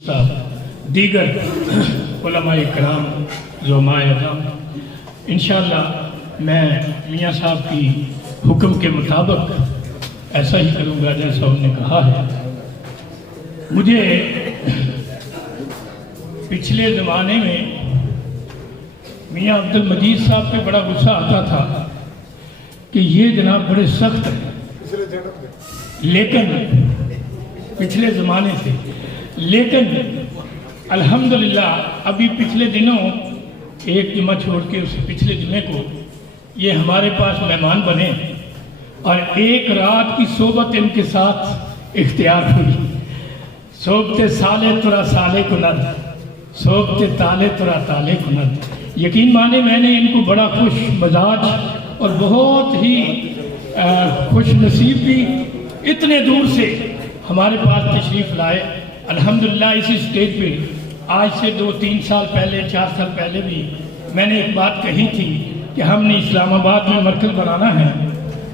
साहब दीगर उलमाए कराम ज़ुमाए अज़म इंशाअल्लाह मैं मियाँ साहब की हुक्म के मुताबिक ऐसा ही करूँगा जैसा उन्होंने कहा है। मुझे पिछले ज़माने में मियाँ अब्दुल मजीद साहब पे बड़ा गुस्सा आता था कि ये जनाब बड़े सख्त हैं, लेकिन पिछले ज़माने से, लेकिन अल्हम्दुलिल्लाह अभी पिछले दिनों एक जुमा छोड़ के उससे पिछले जुमे को ये हमारे पास मेहमान बने और एक रात की सोबत इनके साथ इख्तियार हुई। सोबते साले तुरा साले कुनद, सोबते ताले तुरा ताले कुनद। यकीन माने मैंने इनको बड़ा खुश मजाज और बहुत ही खुश नसीब भी इतने दूर से हमारे पास तशरीफ़ लाए। अल्हम्दुलिल्लाह इसी स्टेज पे आज से 2-3 साल पहले 4 साल पहले भी मैंने एक बात कही थी कि हमने इस्लामाबाद में मरकज़ बनाना है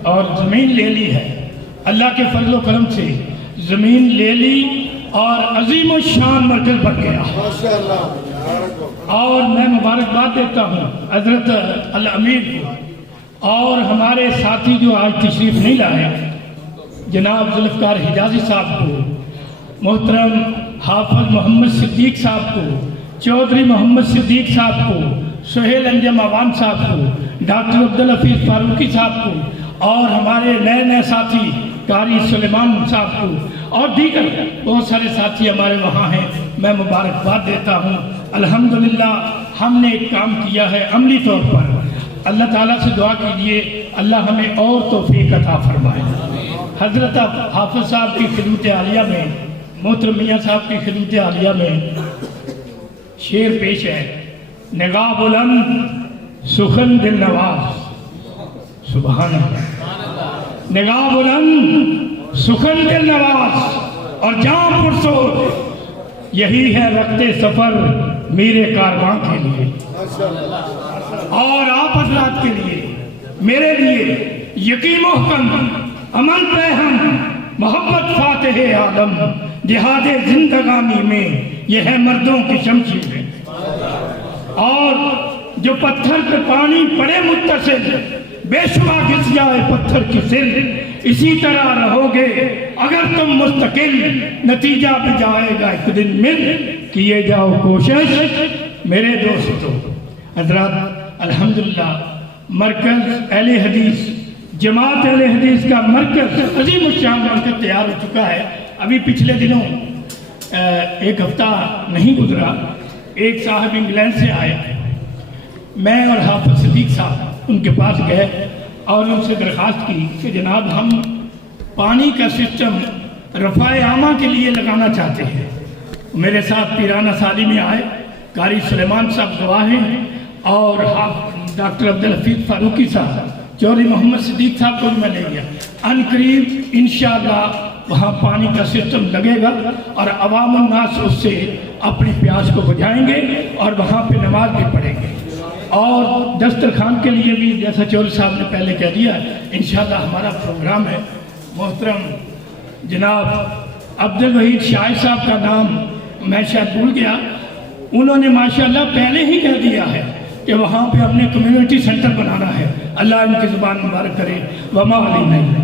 और ज़मीन ले ली है। अल्लाह के फजल करम से ज़मीन ले ली और अजीम शान मरकज़ बन गया। और मैं मुबारकबाद देता हूँ हज़रत अल अमीर को और हमारे साथी जो आज तशरीफ़ नहीं लाए जनाब जुल्फ़कार हिजाज़ी साहब को, मोहतरम हाफ़िज़ मोहम्मद सिद्दीक़ साहब को, चौधरी मोहम्मद सिद्दीक़ साहब को, सोहेल अंजम अवान साहब को, डॉक्टर अब्दुल हफीज़ फारूकी साहब को और हमारे नए साथी कारी सुलेमान साहब को और दीगर बहुत सारे साथी हमारे वहाँ हैं। मैं मुबारकबाद देता हूँ। अल्हम्दुलिल्लाह हमने एक काम किया है अमली तौर पर। अल्लाह ताला से दुआ कीजिए अल्लाह हमें और तौफीक अता फरमाए। हज़रत हाफ़िज़ साहब की खिदमत आलिया में, मोहतरम मियाँ साहब की खिदमत आलिया में शेर पेश है। निगाह बुलंद सुखन दिल नवाज, सुभान अल्लाह। निगाह बुलंद सुखन दिल नवाज और जान पुरसोर यही है रखते सफ़र मेरे कारवां के लिए और आप हज़रात के लिए, मेरे लिए यकीन मोहकम अमल पे हम मोहब्बत फातिह आलम जिहाद जिंदगानी में यह है मर्दों की शमशीर। और जो पत्थर पे पानी पड़े मुत्तसिल बेशुमार घिस जाए पत्थर की सिल, इसी तरह रहोगे अगर तुम मुस्तकिल, नतीजा भी जाएगा एक दिन मिल। किए जाओ कोशिश मेरे दोस्तों। हज़रात अल्हम्दुलिल्लाह मरकज़ अहले हदीस जमात अहले हदीस का मरकज़ अजीम शान मरकज़ तैयार हो चुका है। अभी पिछले दिनों एक हफ्ता नहीं गुजरा, एक साहब इंग्लैंड से आए, मैं और हाफ़िज़ सिद्दीक़ साहब उनके पास गए और उनसे दरख्वास्त की कि जनाब हम पानी का सिस्टम रफ़ाए आमा के लिए लगाना चाहते हैं। मेरे साथ पीराना साली में आए, कारी सुलेमान साहब गवाह हैं और डॉक्टर अब्दुल हफीज़ फारूकी साहब, चौधरी मोहम्मद सिद्दीक़ साहब को भी मैं ले गया। अनकरीब इंशाअल्लाह वहाँ पानी का सिस्टम लगेगा और अवाम उन्नास उससे अपनी प्यास को बुझाएंगे और वहाँ पे नमाज भी पढ़ेंगे। और दस्तरखान के लिए भी जैसा चौधरी साहब ने पहले कह दिया इंशाअल्लाह हमारा प्रोग्राम है। मोहतरम जनाब अब्दुल वहीद शाह साहब का नाम मैं शायद भूल गया, उन्होंने माशाअल्लाह पहले ही कह दिया है कि वहाँ पे हमने कम्युनिटी सेंटर बनाना है। अल्लाह इनकी ज़ुबान मुबारक करे। वमा अलैना।